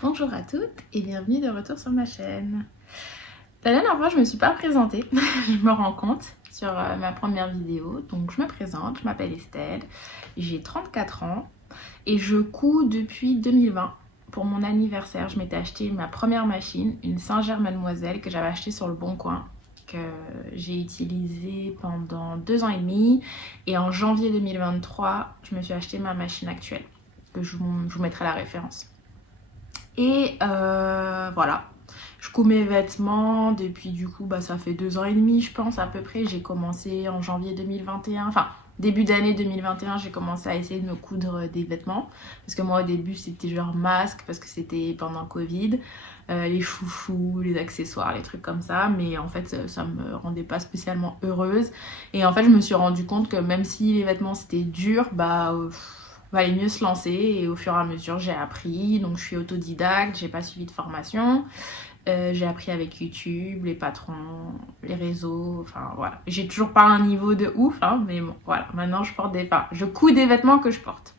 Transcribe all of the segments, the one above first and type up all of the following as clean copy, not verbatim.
Bonjour à toutes et bienvenue de retour sur ma chaîne. La dernière fois, je me suis pas présentée, je me rends compte sur ma première vidéo. Donc je me présente, je m'appelle Estelle, j'ai 34 ans et je couds depuis 2020. Pour mon anniversaire, je m'étais acheté ma première machine, une Singer Mademoiselle que j'avais achetée sur le Bon Coin, que j'ai utilisée pendant 2 ans et demi. Et en janvier 2023, je me suis acheté ma machine actuelle, que je vous mettrai la référence. Et voilà, je couds mes vêtements depuis du coup, ça fait 2 ans et demi je pense à peu près. J'ai commencé en janvier 2021, enfin début d'année 2021, j'ai commencé à essayer de me coudre des vêtements. Parce que moi au début c'était genre masque, parce que c'était pendant Covid, les chouchous, les accessoires, les trucs comme ça. Mais en fait ça me rendait pas spécialement heureuse. Et en fait je me suis rendu compte que même si les vêtements c'était dur, valait mieux se lancer. Et au fur et à mesure j'ai appris, donc je suis autodidacte, j'ai pas suivi de formation. J'ai appris avec YouTube, les patrons, les réseaux, enfin voilà. J'ai toujours pas un niveau de ouf, hein, mais bon, voilà. Maintenant je couds des vêtements que je porte.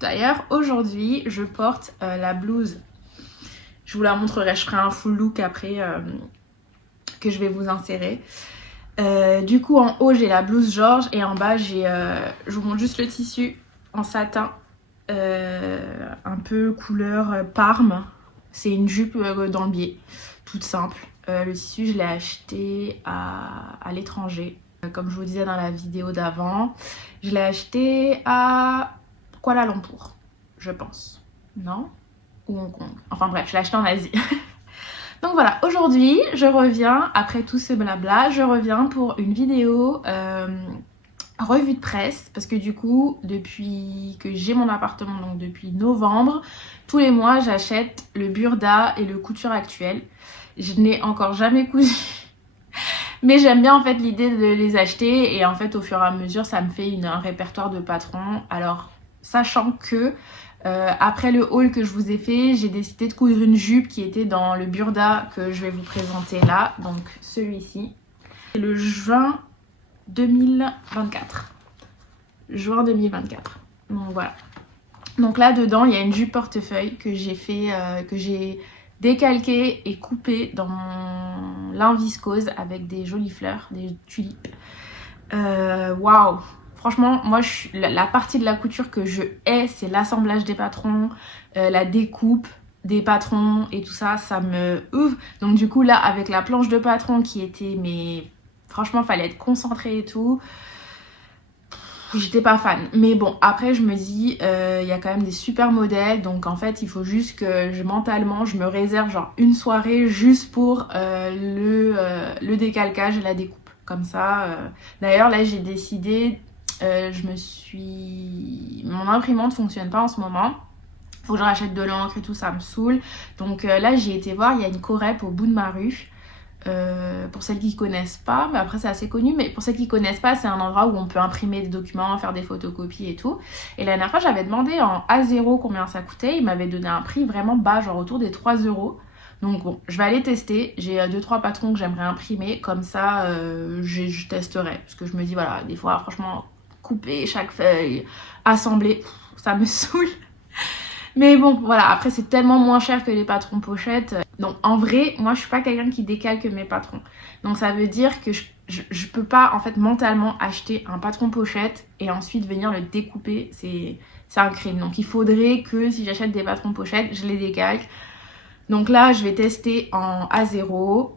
D'ailleurs, aujourd'hui, je porte la blouse. Je vous la montrerai, je ferai un full look après que je vais vous insérer. Du coup, en haut, j'ai la blouse Georges et en bas, je vous montre juste le tissu en satin, un peu couleur Parme. C'est une jupe dans le biais, toute simple. Le tissu, je l'ai acheté à l'étranger. Comme je vous disais dans la vidéo d'avant, je l'ai acheté à Kuala Lumpur, je pense. Non? Ou Hong Kong. Enfin bref, je l'ai acheté en Asie. Donc voilà, aujourd'hui, je reviens, après tout ce blabla, je reviens pour une vidéo revue de presse. Parce que du coup, depuis que j'ai mon appartement, donc depuis novembre, tous les mois, j'achète le Burda et le Couture Actuelle. Je n'ai encore jamais cousu. Mais j'aime bien en fait l'idée de les acheter. Et en fait, au fur et à mesure, ça me fait un répertoire de patrons. Alors, sachant que après le haul que je vous ai fait, j'ai décidé de coudre une jupe qui était dans le Burda que je vais vous présenter là. Donc celui-ci. C'est le juin 2024. Juin 2024. Donc voilà. Donc là dedans, il y a une jupe portefeuille que j'ai fait, que j'ai décalquée et coupée dans mon lin viscose avec des jolies fleurs, des tulipes. Waouh! Franchement, moi, la partie de la couture que je hais, c'est l'assemblage des patrons, la découpe des patrons et tout ça, ça me ouvre. Donc du coup, là, avec la planche de patron qui était, mais franchement, fallait être concentré et tout. J'étais pas fan. Mais bon, après, je me dis, il y a quand même des super modèles. Donc en fait, il faut juste que mentalement, je me réserve genre une soirée juste pour le décalcage et la découpe. Comme ça. D'ailleurs, là, j'ai décidé, mon imprimante fonctionne pas en ce moment. Faut que je rachète de l'encre et tout, ça me saoule. Donc là, j'ai été voir, il y a une Corep au bout de ma rue. Pour celles qui connaissent pas, mais après c'est assez connu, mais pour celles qui connaissent pas, c'est un endroit où on peut imprimer des documents, faire des photocopies et tout. Et la dernière fois, j'avais demandé en A0 combien ça coûtait. Il m'avait donné un prix vraiment bas, genre autour des 3 euros. Donc bon, je vais aller tester. J'ai 2-3 patrons que j'aimerais imprimer, comme ça je testerai. Parce que je me dis, voilà, des fois, franchement, couper chaque feuille, assembler, ça me saoule. Mais bon, voilà, après c'est tellement moins cher que les patrons pochettes. Donc en vrai, moi je suis pas quelqu'un qui décalque mes patrons. Donc ça veut dire que je peux pas en fait mentalement acheter un patron pochette et ensuite venir le découper. C'est un crime. Donc il faudrait que si j'achète des patrons pochettes, je les décalque. Donc là, je vais tester en A0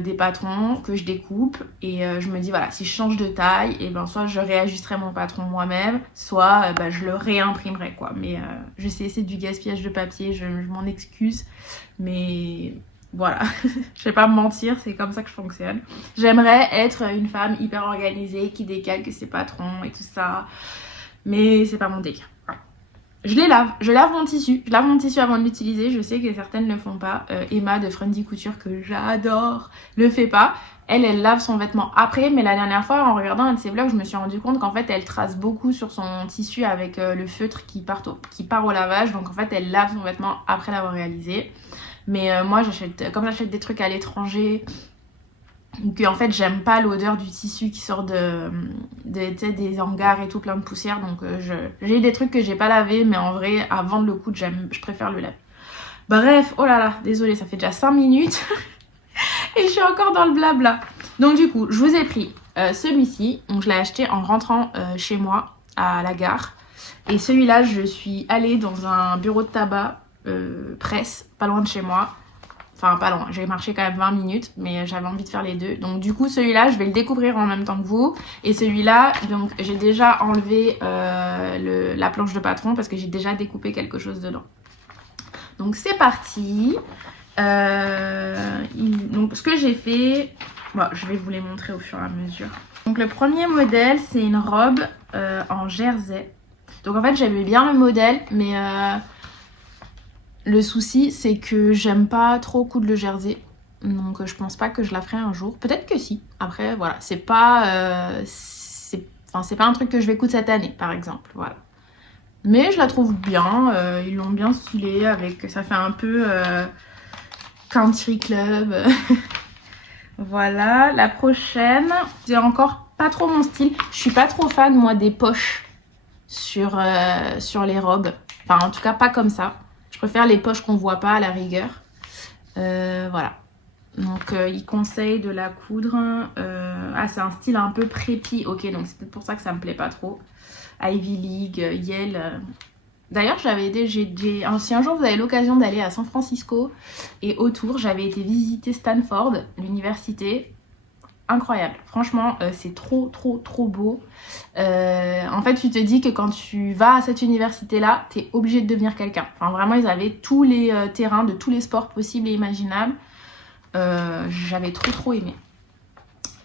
des patrons que je découpe. Et je me dis, voilà, si je change de taille, et ben soit je réajusterai mon patron moi-même, soit je le réimprimerai, quoi. Mais je sais, c'est du gaspillage de papier, je m'en excuse. Mais voilà, je vais pas me mentir, c'est comme ça que je fonctionne. J'aimerais être une femme hyper organisée qui décalque ses patrons et tout ça. Mais c'est pas mon délire. Je lave mon tissu avant de l'utiliser. Je sais que certaines ne le font pas. Emma de Friendly Couture, que j'adore, le fait pas. Elle lave son vêtement après, mais la dernière fois, en regardant un de ses vlogs, je me suis rendu compte qu'en fait, elle trace beaucoup sur son tissu avec le feutre qui part au lavage. Donc en fait, elle lave son vêtement après l'avoir réalisé. Mais moi, comme j'achète des trucs à l'étranger, que en fait j'aime pas l'odeur du tissu qui sort des hangars et tout plein de poussière. Donc j'ai des trucs que j'ai pas lavé, mais en vrai avant de le coudre je préfère le laver. Bref, oh là là, désolée, ça fait déjà 5 minutes et je suis encore dans le blabla. Donc du coup, je vous ai pris celui-ci. Donc je l'ai acheté en rentrant chez moi à la gare. Et celui-là, je suis allée dans un bureau de tabac presse, pas loin de chez moi. Enfin, pas loin, j'ai marché quand même 20 minutes, mais j'avais envie de faire les deux. Donc du coup, celui-là, je vais le découvrir en même temps que vous. Et celui-là, donc j'ai déjà enlevé la planche de patron parce que j'ai déjà découpé quelque chose dedans. Donc c'est parti. Donc ce que j'ai fait, bon, je vais vous les montrer au fur et à mesure. Donc le premier modèle, c'est une robe en jersey. Donc en fait, j'aimais bien le modèle, mais le souci, c'est que j'aime pas trop coudre le jersey. Donc je pense pas que je la ferai un jour. Peut-être que si. Après, voilà, c'est pas un truc que je vais coudre cette année, par exemple. Voilà. Mais je la trouve bien. Ils l'ont bien stylée avec... Ça fait un peu country club. Voilà. La prochaine, c'est encore pas trop mon style. Je suis pas trop fan, moi, des poches sur les robes. Enfin, en tout cas, pas comme ça. Je préfère les poches qu'on voit pas à la rigueur. Voilà. Donc, ils conseillent de la coudre. C'est un style un peu prépi. Ok, donc c'est peut-être pour ça que ça me plaît pas trop. Ivy League, Yale. D'ailleurs, si un jour vous avez l'occasion d'aller à San Francisco et autour, j'avais été visiter Stanford, l'université. Incroyable, franchement, c'est trop beau. En fait, tu te dis que quand tu vas à cette université-là, t'es obligé de devenir quelqu'un. Enfin, vraiment, ils avaient tous les terrains de tous les sports possibles et imaginables. J'avais trop aimé.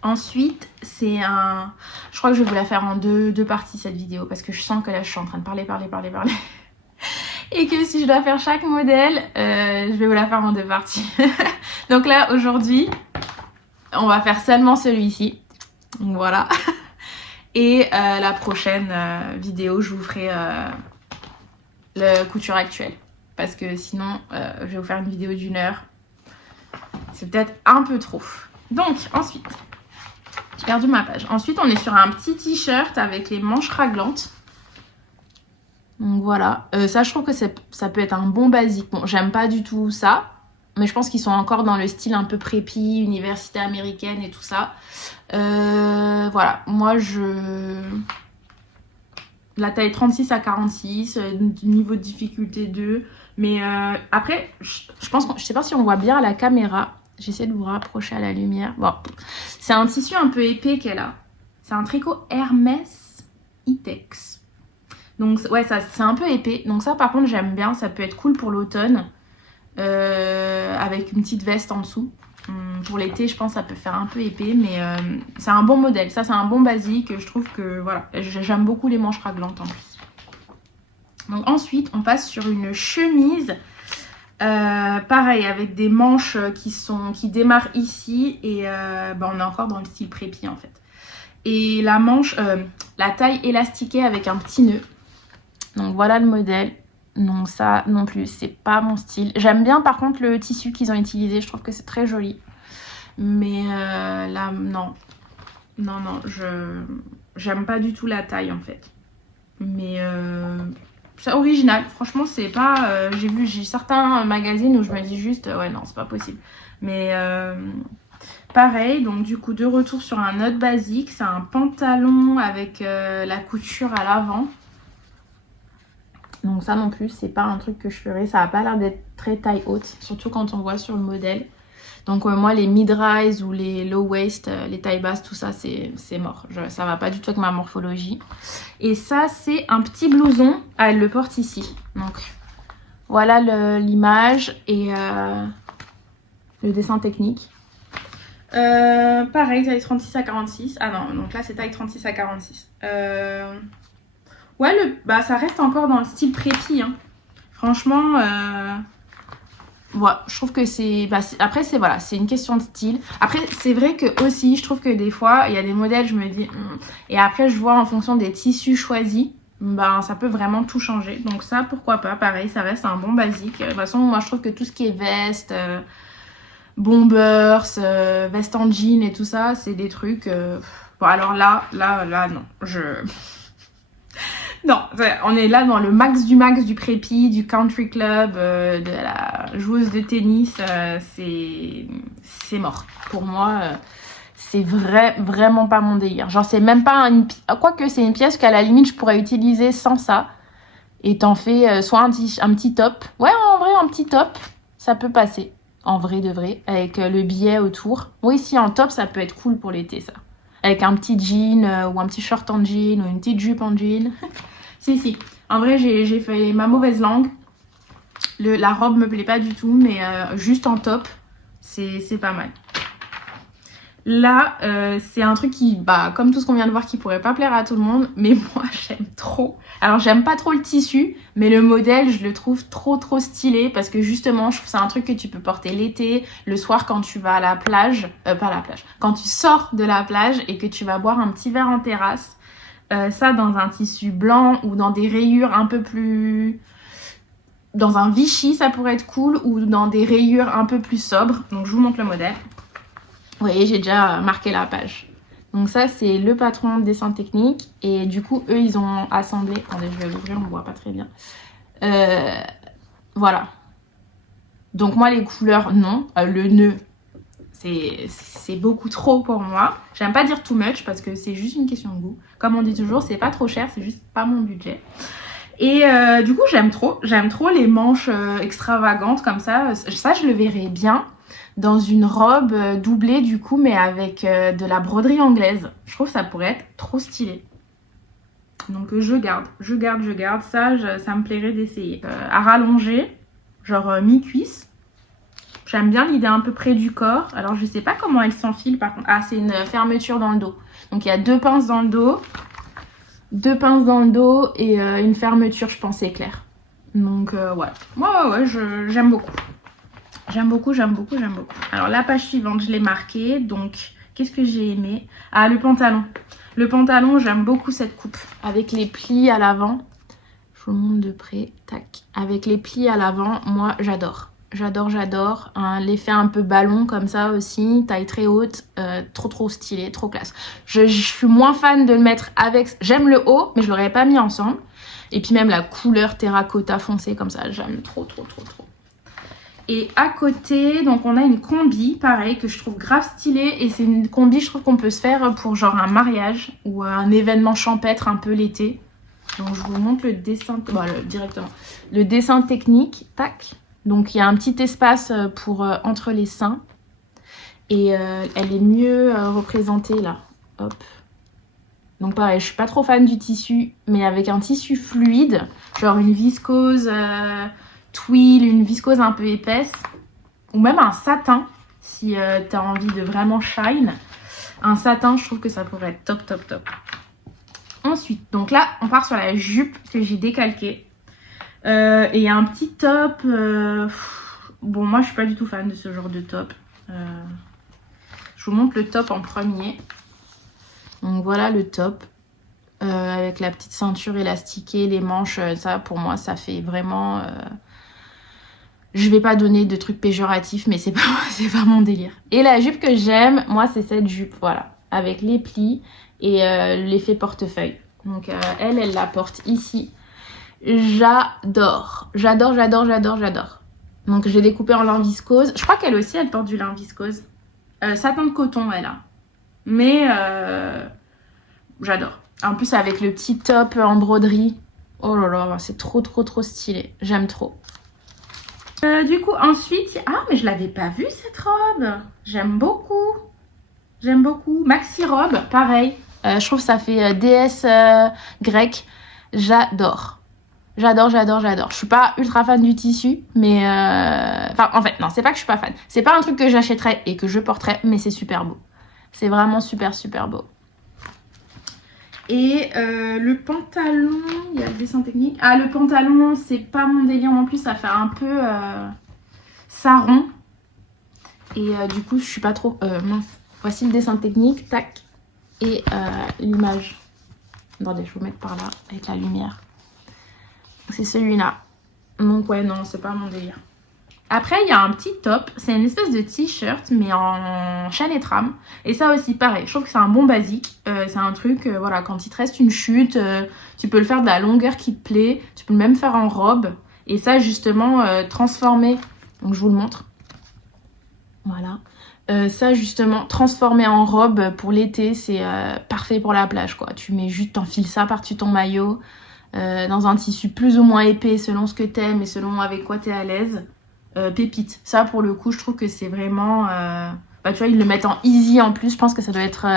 Ensuite, c'est un... Je crois que je vais vous la faire en deux parties, cette vidéo, parce que je sens que là, je suis en train de parler. Et que si je dois faire chaque modèle, je vais vous la faire en 2 parties. Donc là, aujourd'hui, on va faire seulement celui-ci. Donc voilà. Et la prochaine vidéo, je vous ferai la couture actuelle. Parce que sinon, je vais vous faire une vidéo d'1 heure. C'est peut-être un peu trop. Donc, ensuite... J'ai perdu ma page. Ensuite, on est sur un petit t-shirt avec les manches raglantes. Donc voilà. Ça, je trouve que ça peut être un bon basique. Bon, j'aime pas du tout ça. Mais je pense qu'ils sont encore dans le style un peu prépi, université américaine et tout ça. Voilà. Moi, la taille 36 à 46, niveau de difficulté 2. Mais après, je pense je sais pas si on voit bien à la caméra. J'essaie de vous rapprocher à la lumière. Bon, c'est un tissu un peu épais qu'elle a. C'est un tricot Hermès Itex. Donc ouais, c'est un peu épais. Donc ça, par contre, j'aime bien. Ça peut être cool pour l'automne. Avec une petite veste en dessous. Pour l'été, je pense que ça peut faire un peu épais. Mais c'est un bon modèle. Ça, c'est un bon basique. Je trouve que, voilà, j'aime beaucoup les manches raglantes en plus. Donc ensuite, on passe sur une chemise... pareil, avec des manches qui démarrent ici et on est encore dans le style prépi en fait. Et la manche, la taille élastiquée avec un petit nœud. Donc voilà le modèle. Non, ça non plus, c'est pas mon style. J'aime bien par contre le tissu qu'ils ont utilisé, je trouve que c'est très joli. Mais là, non, j'aime pas du tout la taille en fait. Mais... c'est original, franchement c'est pas... j'ai certains magazines où je me dis juste ouais non c'est pas possible. Mais pareil, donc du coup de retour sur un autre basique, c'est un pantalon avec la couture à l'avant. Donc ça non plus c'est pas un truc que je ferais, ça a pas l'air d'être très taille haute, surtout quand on voit sur le modèle. Donc moi les mid-rise ou les low waist, les tailles basses, tout ça c'est mort. Ça va pas du tout avec ma morphologie. Et ça c'est un petit blouson, elle le porte ici. Donc voilà l'image et le dessin technique. Pareil, taille 36 à 46. Ah non, donc là c'est taille 36 à 46. Ouais, ça reste encore dans le style prépi. Hein. Franchement... Ouais, je trouve que c'est... après, c'est une question de style. Après, c'est vrai que aussi, je trouve que des fois, il y a des modèles, je me dis... Et après, je vois en fonction des tissus choisis, ça peut vraiment tout changer. Donc ça, pourquoi pas. Pareil, ça reste un bon basique. De toute façon, moi, je trouve que tout ce qui est veste, bombers, veste en jean et tout ça, c'est des trucs... Bon, alors là, non. Non, on est là dans le max du prépi, du country club, de la joueuse de tennis. C'est mort. Pour moi, c'est vraiment pas mon délire. Genre, c'est même pas quoique c'est une pièce qu'à la limite, je pourrais utiliser sans ça. Et t'en fais soit un petit top. Ouais, en vrai, un petit top, ça peut passer. En vrai de vrai, avec le billet autour. Oui, si, en top, ça peut être cool pour l'été, ça. Avec un petit jean ou un petit short en jean ou une petite jupe en jean. Si. En vrai, j'ai fait ma mauvaise langue. La robe me plaît pas du tout, mais juste en top, c'est pas mal. Là, c'est un truc qui, comme tout ce qu'on vient de voir, qui pourrait pas plaire à tout le monde, mais moi, j'aime trop. Alors, j'aime pas trop le tissu, mais le modèle, je le trouve trop stylé parce que justement, je trouve que c'est un truc que tu peux porter l'été, le soir quand tu vas à la plage, quand tu sors de la plage et que tu vas boire un petit verre en terrasse, ça dans un tissu blanc ou dans des rayures un peu plus... Dans un Vichy, ça pourrait être cool, ou dans des rayures un peu plus sobres. Donc, je vous montre le modèle. Vous voyez, j'ai déjà marqué la page. Donc ça, c'est le patron de dessin technique. Et du coup, eux, ils ont assemblé... Attendez, je vais l'ouvrir, on ne voit pas très bien. Voilà. Donc moi, les couleurs, non. Le nœud, c'est beaucoup trop pour moi. J'aime pas dire too much parce que c'est juste une question de goût. Comme on dit toujours, c'est pas trop cher, c'est juste pas mon budget. Et du coup, j'aime trop les manches extravagantes comme ça. Ça, je le verrais bien dans une robe doublée du coup, mais avec de la broderie anglaise. Je trouve que ça pourrait être trop stylé. Donc je garde. Ça me plairait d'essayer. À rallonger, genre mi-cuisse. J'aime bien l'idée un peu près du corps. Alors je sais pas comment elle s'enfile par contre. Ah, c'est une fermeture dans le dos. Donc il y a 2 pinces dans le dos. 2 pinces dans le dos et une fermeture, je pense, éclair. Donc voilà. Ouais, j'aime beaucoup. J'aime beaucoup. Alors la page suivante, je l'ai marquée. Donc, qu'est-ce que j'ai aimé? Ah, le pantalon. Le pantalon, j'aime beaucoup cette coupe. Avec les plis à l'avant. Je vous le montre de près. Tac. Avec les plis à l'avant, moi, j'adore. J'adore. L'effet un peu ballon comme ça aussi. Taille très haute. Trop stylé, trop classe. Je suis moins fan de le mettre avec... J'aime le haut, mais je l'aurais pas mis ensemble. Et puis même la couleur terracotta foncé comme ça. J'aime trop. Et à côté, donc on a une combi, pareil, que je trouve grave stylée. Et c'est une combi, je trouve qu'on peut se faire pour genre un mariage ou un événement champêtre un peu l'été. Donc je vous montre le dessin, directement. Le dessin technique, tac. Donc il y a un petit espace pour entre les seins. Et elle est mieux représentée là. Hop. Donc pareil, je suis pas trop fan du tissu, mais avec un tissu fluide, genre une viscose... twill, une viscose un peu épaisse ou même un satin si tu as envie de vraiment shine. Un satin, je trouve que ça pourrait être top. Ensuite, donc là, on part sur la jupe que j'ai décalquée. Et il y a un petit top. Bon, moi, je suis pas du tout fan de ce genre de top. Je vous montre le top en premier. Donc voilà le top. Avec la petite ceinture élastiquée, les manches, ça pour moi, ça fait vraiment... Je vais pas donner de trucs péjoratifs, mais c'est pas mon délire. Et la jupe que j'aime, moi, c'est cette jupe, voilà. Avec les plis et l'effet portefeuille. Donc, elle la porte ici. J'adore. Donc, je l'ai découpée en lin viscose. Je crois qu'elle aussi, elle porte du lin viscose. Satin de coton, elle a. Mais, j'adore. En plus, avec le petit top en broderie. Oh là là, c'est trop stylé. J'aime trop. Du coup, ensuite... Ah, mais je l'avais pas vue, cette robe. J'aime beaucoup. Maxi robe, pareil. Je trouve que ça fait déesse grecque. J'adore. Je suis pas ultra fan du tissu, mais... Enfin, en fait, non, c'est pas que je suis pas fan. C'est pas un truc que j'achèterais et que je porterais, mais c'est super beau. C'est vraiment super beau. Et le pantalon, il y a le dessin technique. Ah, le pantalon, c'est pas mon délire non plus, ça fait un peu sarron. Et du coup, je suis pas trop... mince. Voici le dessin technique, tac. Et l'image. Attendez, je vais vous mettre par là, avec la lumière. C'est celui-là. Donc ouais, non, c'est pas mon délire. Après, il y a un petit top. C'est une espèce de t-shirt, mais en chaîne et trame. Et ça aussi, pareil. Je trouve que c'est un bon basique. C'est un truc, voilà, quand il te reste une chute, Tu peux le faire de la longueur qui te plaît. Tu peux le même faire en robe. Et ça, justement, transformer. Donc, je vous le montre. Voilà. Ça, justement, transformer en robe pour l'été, c'est parfait pour la plage, quoi. Tu mets juste, t'enfiles ça par-dessus ton maillot. Dans un tissu plus ou moins épais selon ce que t'aimes et selon avec quoi t'es à l'aise. Pépite. Ça, pour le coup, je trouve que c'est vraiment... Bah, tu vois, ils le mettent en easy en plus. Je pense que ça doit être...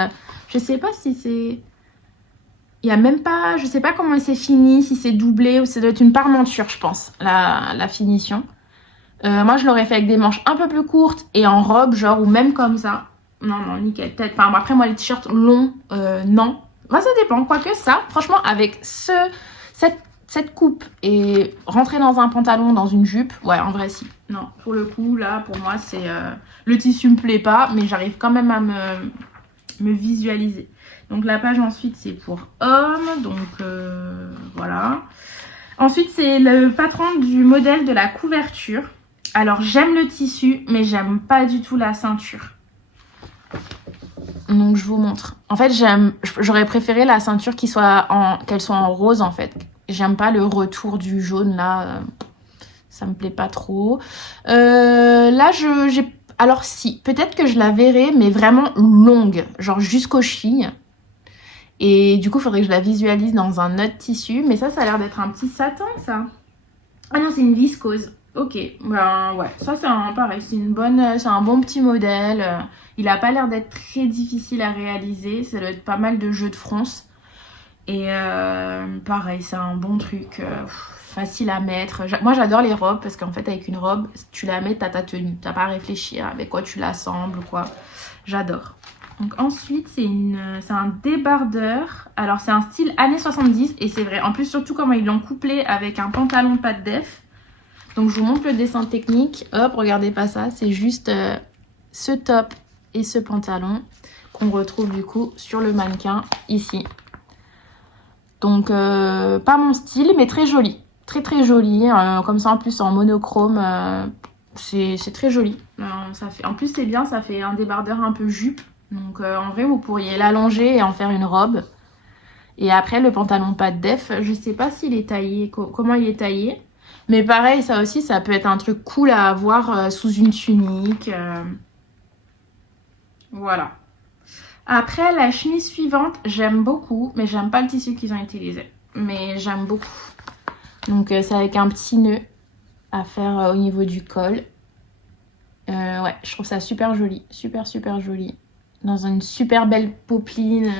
je sais pas si c'est... Il y a même pas... Je sais pas comment c'est fini, si c'est doublé ou ça doit être une parmenture, je pense, la finition. Moi, je l'aurais fait avec des manches un peu plus courtes et en robe, genre, ou même comme ça. Non, non, nickel. Peut-être... Enfin, après, moi, les t-shirts longs, non. Moi, ça dépend. Quoique ça, franchement, avec cette coupe et rentrer dans un pantalon, dans une jupe, ouais, en vrai, si. Non, pour le coup, là, pour moi, c'est... le tissu me plaît pas, mais j'arrive quand même à me visualiser. Donc, la page, ensuite, c'est pour hommes. Donc, voilà. Ensuite, c'est le patron du modèle de la couverture. Alors, j'aime le tissu, mais j'aime pas du tout la ceinture. Donc, je vous montre. En fait, j'aurais préféré la ceinture qu'elle soit en rose, en fait. J'aime pas le retour du jaune, là. Ça me plaît pas trop. Là, alors, si. Peut-être que je la verrai, mais vraiment longue. Genre jusqu'aux chevilles. Et du coup, il faudrait que je la visualise dans un autre tissu. Mais ça a l'air d'être un petit satin, ça. Ah non, c'est une viscose. Ok, ben ouais, ça c'est pareil, c'est un bon petit modèle. Il a pas l'air d'être très difficile à réaliser, ça doit être pas mal de jeux de fronce. Et pareil, c'est un bon truc, facile à mettre. Moi j'adore les robes parce qu'en fait avec une robe, tu la mets, t'as ta tenue, t'as pas à réfléchir avec quoi tu l'assembles ou quoi. J'adore. Donc ensuite c'est un débardeur. Alors c'est un style années 70 et c'est vrai. En plus surtout comment ils l'ont couplé avec un pantalon pas de def. Donc je vous montre le dessin technique. Hop, regardez pas ça. C'est juste ce top et ce pantalon qu'on retrouve du coup sur le mannequin ici. Donc pas mon style mais très joli. Très très joli. Comme ça en plus en monochrome. C'est très joli. En plus c'est bien, ça fait un débardeur un peu jupe. Donc en vrai vous pourriez l'allonger et en faire une robe. Et après le pantalon pas de def, je sais pas s'il est taillé, comment il est taillé. Mais pareil, ça aussi, ça peut être un truc cool à avoir sous une tunique. Voilà. Après, la chemise suivante, j'aime beaucoup, mais j'aime pas le tissu qu'ils ont utilisé. Mais j'aime beaucoup. Donc c'est avec un petit nœud à faire au niveau du col. Ouais, je trouve ça super joli. Super, super joli. Dans une super belle popeline,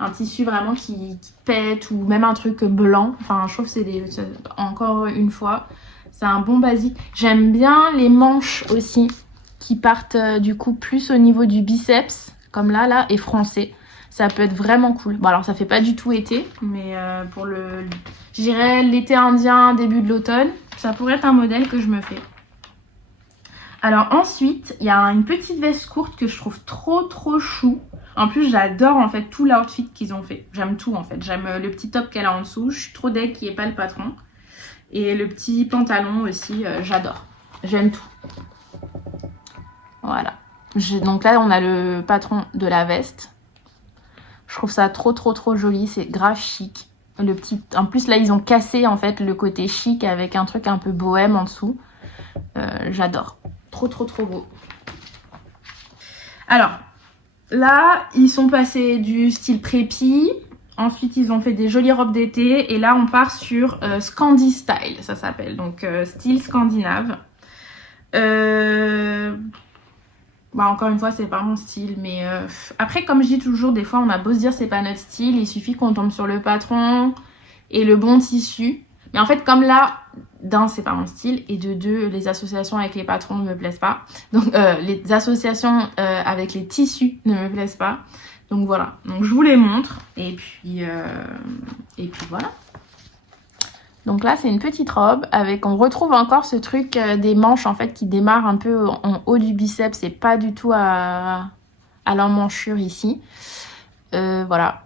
un tissu vraiment qui pète ou même un truc blanc. Enfin, je trouve que encore une fois, c'est un bon basique. J'aime bien les manches aussi qui partent du coup plus au niveau du biceps, comme là, et froncé. Ça peut être vraiment cool. Bon, alors ça fait pas du tout été, mais pour je dirais l'été indien, début de l'automne, ça pourrait être un modèle que je me fais. Alors ensuite, il y a une petite veste courte que je trouve trop trop chou. En plus, j'adore en fait tout l'outfit qu'ils ont fait. J'aime tout en fait. J'aime le petit top qu'elle a en dessous. Je suis trop deg qu'il n'y ait pas le patron. Et le petit pantalon aussi, j'adore. J'aime tout. Voilà. Donc là, on a le patron de la veste. Je trouve ça trop trop trop joli. C'est grave chic. En plus, là, ils ont cassé en fait le côté chic avec un truc un peu bohème en dessous. J'adore. Trop trop trop beau. Alors là ils sont passés du style prépi, ensuite ils ont fait des jolies robes d'été et là on part sur Scandi Style, ça s'appelle, donc style scandinave. Encore une fois c'est pas mon style, mais après comme je dis toujours, des fois on a beau se dire c'est pas notre style, il suffit qu'on tombe sur le patron et le bon tissu. Mais en fait, comme là, d'un, c'est pas mon style, et de deux, les associations avec les patrons ne me plaisent pas. Donc, les associations avec les tissus ne me plaisent pas. Donc, voilà. Donc, je vous les montre. Et puis voilà. Donc là, c'est une petite robe avec... On retrouve encore ce truc des manches, en fait, qui démarrent un peu en haut du biceps et pas du tout à l'emmanchure ici. Voilà.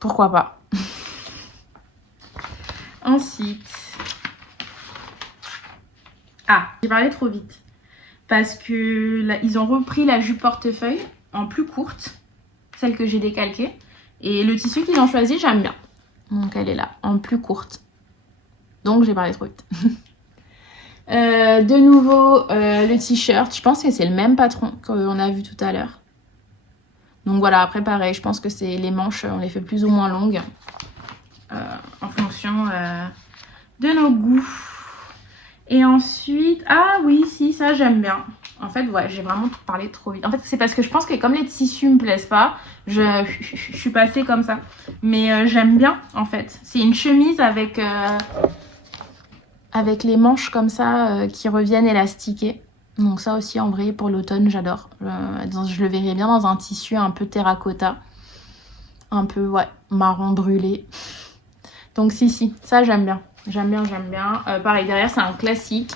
Pourquoi pas. Ensuite, j'ai parlé trop vite parce que là, ils ont repris la jupe portefeuille en plus courte, celle que j'ai décalquée, Et le tissu qu'ils ont choisi, j'aime bien. Donc elle est là, en plus courte. Donc j'ai parlé trop vite. De nouveau, le t-shirt. Je pense que c'est le même patron qu'on a vu tout à l'heure. Donc voilà, après pareil, je pense que c'est les manches, on les fait plus ou moins longues. En fonction de nos goûts. Et ensuite, ah oui, si, ça j'aime bien. En fait, ouais, j'ai vraiment parlé trop vite. En fait, c'est parce que je pense que comme les tissus me plaisent pas, je suis passée comme ça. Mais j'aime bien, en fait. C'est une chemise avec les manches comme ça qui reviennent élastiquées. Donc ça aussi, en vrai, pour l'automne, j'adore. Je le verrais bien dans un tissu un peu terracotta. Un peu, ouais, marron brûlé. Donc si, ça j'aime bien. J'aime bien. Pareil, derrière, c'est un classique.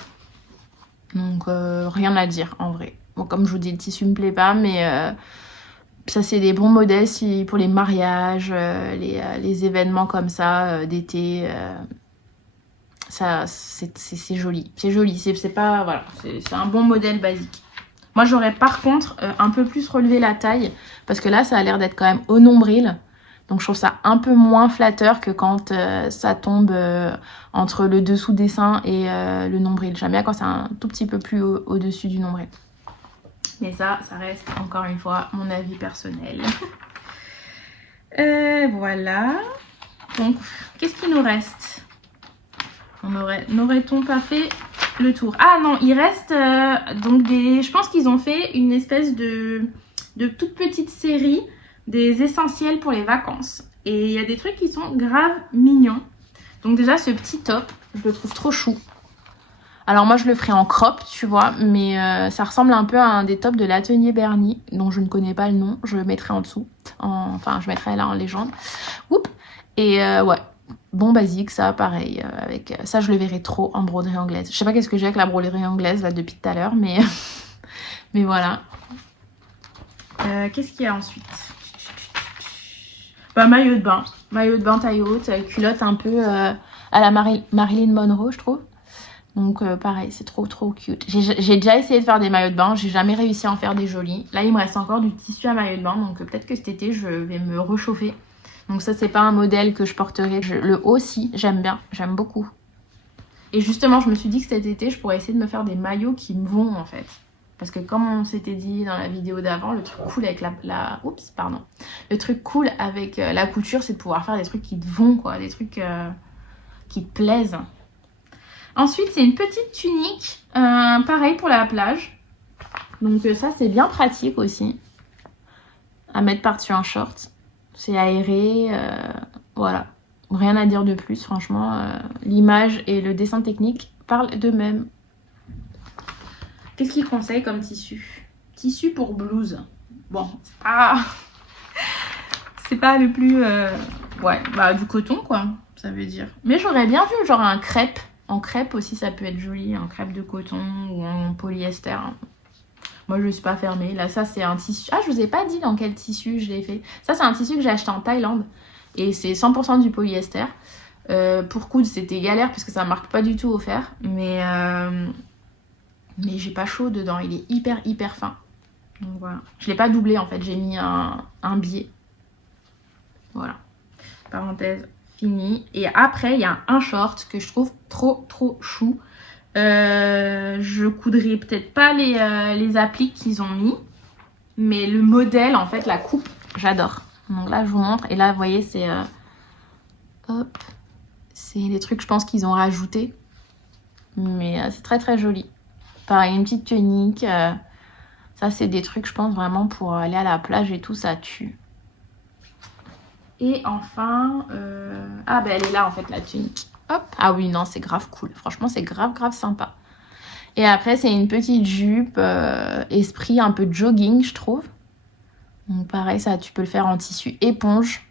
Donc, rien à dire, en vrai. Bon, comme je vous dis, le tissu me plaît pas, mais ça, c'est des bons modèles pour les mariages, les événements comme ça, d'été. Ça, c'est joli. C'est joli. C'est pas... Voilà, c'est un bon modèle basique. Moi, j'aurais par contre un peu plus relevé la taille, parce que là, ça a l'air d'être quand même au nombril. Donc je trouve ça un peu moins flatteur que quand ça tombe entre le dessous des seins et le nombril. J'aime bien quand c'est un tout petit peu plus au-dessus du nombril. Mais ça reste encore une fois mon avis personnel. Voilà. Donc qu'est-ce qu'il nous reste? N'aurait-on pas fait le tour? Ah non, il reste donc des... Je pense qu'ils ont fait une espèce de toute petite série des essentiels pour les vacances. Et il y a des trucs qui sont grave mignons. Donc déjà, ce petit top, je le trouve trop chou. Alors moi, je le ferai en crop, tu vois, mais ça ressemble un peu à un des tops de l'atelier Bernie, dont je ne connais pas le nom. Je le mettrai en dessous. Enfin, je mettrai là en légende. Oups. Et ouais, bon basique, ça, pareil. Avec ça, je le verrai trop en broderie anglaise. Je sais pas qu'est-ce que j'ai avec la broderie anglaise, là, depuis tout à l'heure, mais... mais voilà. Qu'est-ce qu'il y a ensuite? Maillot de bain taille haute, culotte un peu à la Marilyn Monroe, je trouve. Donc pareil, c'est trop cute. J'ai déjà essayé de faire des maillots de bain, j'ai jamais réussi à en faire des jolis. Là, il me reste encore du tissu à maillot de bain, donc peut-être que cet été, je vais me réchauffer. Donc ça, c'est pas un modèle que je porterai. Le haut, si, j'aime bien, j'aime beaucoup. Et justement, je me suis dit que cet été, je pourrais essayer de me faire des maillots qui me vont, en fait. Parce que comme on s'était dit dans la vidéo d'avant, le truc cool avec le truc cool avec la couture, c'est de pouvoir faire des trucs qui te vont, quoi. Des trucs qui te plaisent. Ensuite, c'est une petite tunique, pareil pour la plage. Donc ça, c'est bien pratique aussi. À mettre par-dessus un short. C'est aéré, voilà. Rien à dire de plus, franchement. L'image et le dessin technique parlent d'eux-mêmes. Qu'est-ce qu'ils conseillent comme tissu? Tissu pour blouse. Bon, c'est pas le plus... Ouais, bah du coton quoi, ça veut dire. Mais j'aurais bien vu genre un crêpe. En crêpe aussi, ça peut être joli. Un crêpe de coton ou en polyester. Moi, je suis pas fermée. Là, ça, c'est un tissu... Ah, je vous ai pas dit dans quel tissu je l'ai fait. Ça, c'est un tissu que j'ai acheté en Thaïlande. Et c'est 100% du polyester. Pour coudre, c'était galère parce que ça marque pas du tout au fer. Mais j'ai pas chaud dedans, il est hyper fin. Donc voilà. Je l'ai pas doublé en fait, j'ai mis un biais. Voilà. Parenthèse finie. Et après, il y a un short que je trouve trop chou. Je coudrai peut-être pas les appliques qu'ils ont mis. Mais le modèle, en fait, la coupe, j'adore. Donc là, je vous montre. Et là, vous voyez, c'est... hop. C'est les trucs, je pense, qu'ils ont rajoutés. Mais c'est très joli. Pareil, une petite tunique. Ça, c'est des trucs, je pense, vraiment pour aller à la plage et tout, ça tue. Et enfin... Ah, ben elle est là, en fait, la tunique. Hop. Ah oui, non, c'est grave cool. Franchement, c'est grave sympa. Et après, c'est une petite jupe esprit un peu jogging, je trouve. Donc pareil, ça, tu peux le faire en tissu éponge.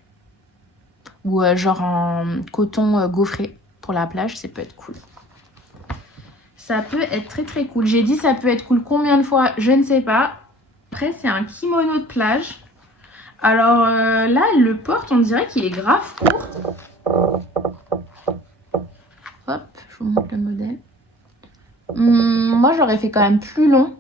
Ou genre en coton gaufré pour la plage, ça peut être cool. Ça peut être très cool. J'ai dit ça peut être cool combien de fois, je ne sais pas. Après, c'est un kimono de plage. Alors là, elle le porte, on dirait qu'il est grave court. Hop, je vous montre le modèle. Moi, j'aurais fait quand même plus long.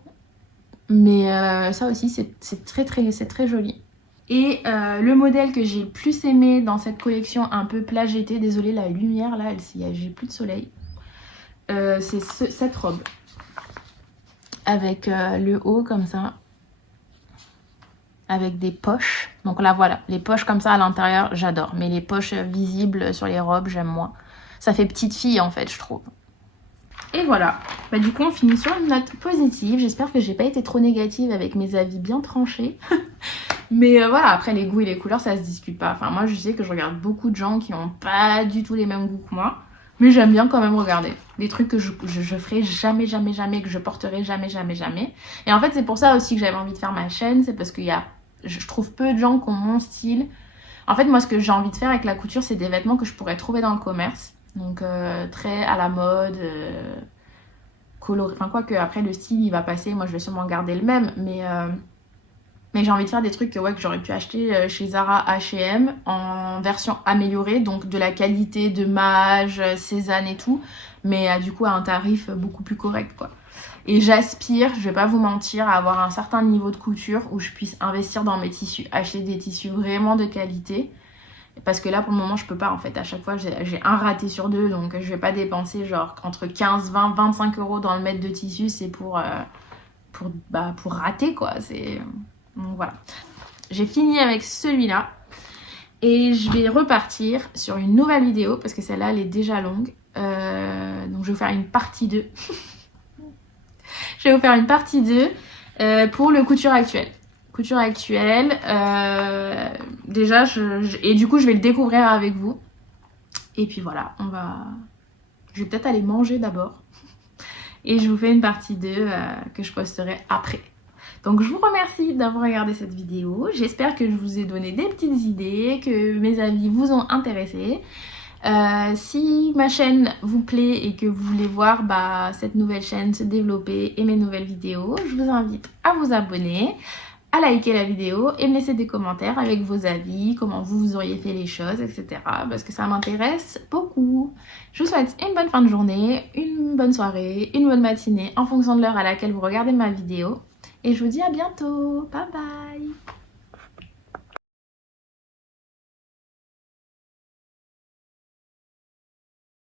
Mais ça aussi, c'est très joli. Et le modèle que j'ai le plus aimé dans cette collection un peu plage été, désolée la lumière là, j'ai plus de soleil, c'est cette robe. Avec le haut comme ça. Avec des poches. Donc là voilà, les poches comme ça à l'intérieur, j'adore. Mais les poches visibles sur les robes, j'aime moins. Ça fait petite fille en fait, je trouve. Et voilà, bah, du coup on finit sur une note positive. J'espère que j'ai pas été trop négative avec mes avis bien tranchés. Mais voilà, après les goûts et les couleurs ça se discute pas. Enfin moi je sais que je regarde beaucoup de gens qui ont pas du tout les mêmes goûts que moi. Mais j'aime bien quand même regarder des trucs que je ferai jamais, jamais, jamais, que je porterai jamais, jamais, jamais. Et en fait c'est pour ça aussi que j'avais envie de faire ma chaîne. C'est parce qu'il y a, je trouve peu de gens qui ont mon style. En fait moi ce que j'ai envie de faire avec la couture c'est des vêtements que je pourrais trouver dans le commerce. Donc très à la mode, coloré. Enfin quoi que après le style il va passer. Moi je vais sûrement garder le même. Mais j'ai envie de faire des trucs que j'aurais pu acheter chez Zara, H&M en version améliorée, donc de la qualité de Maje, Cézanne et tout, mais du coup à un tarif beaucoup plus correct quoi. Et j'aspire, je vais pas vous mentir, à avoir un certain niveau de couture où je puisse investir dans mes tissus, acheter des tissus vraiment de qualité. Parce que là pour le moment je peux pas en fait, à chaque fois j'ai un raté sur deux, donc je vais pas dépenser genre entre 15, 20, 25 euros dans le mètre de tissu, c'est pour rater quoi, c'est... Donc voilà, j'ai fini avec celui-là et je vais repartir sur une nouvelle vidéo parce que celle-là elle est déjà longue. Donc je vais vous faire une partie 2. Je vais vous faire une partie 2 pour le couture actuelle. Couture actuelle, déjà et du coup je vais le découvrir avec vous. Et puis voilà, je vais peut-être aller manger d'abord. Et je vous fais une partie 2 que je posterai après. Donc je vous remercie d'avoir regardé cette vidéo. J'espère que je vous ai donné des petites idées, que mes avis vous ont intéressé. Si ma chaîne vous plaît et que vous voulez voir cette nouvelle chaîne se développer et mes nouvelles vidéos, je vous invite à vous abonner, à liker la vidéo et me laisser des commentaires avec vos avis, comment vous auriez fait les choses, etc. Parce que ça m'intéresse beaucoup. Je vous souhaite une bonne fin de journée, une bonne soirée, une bonne matinée en fonction de l'heure à laquelle vous regardez ma vidéo. Et je vous dis à bientôt. Bye bye.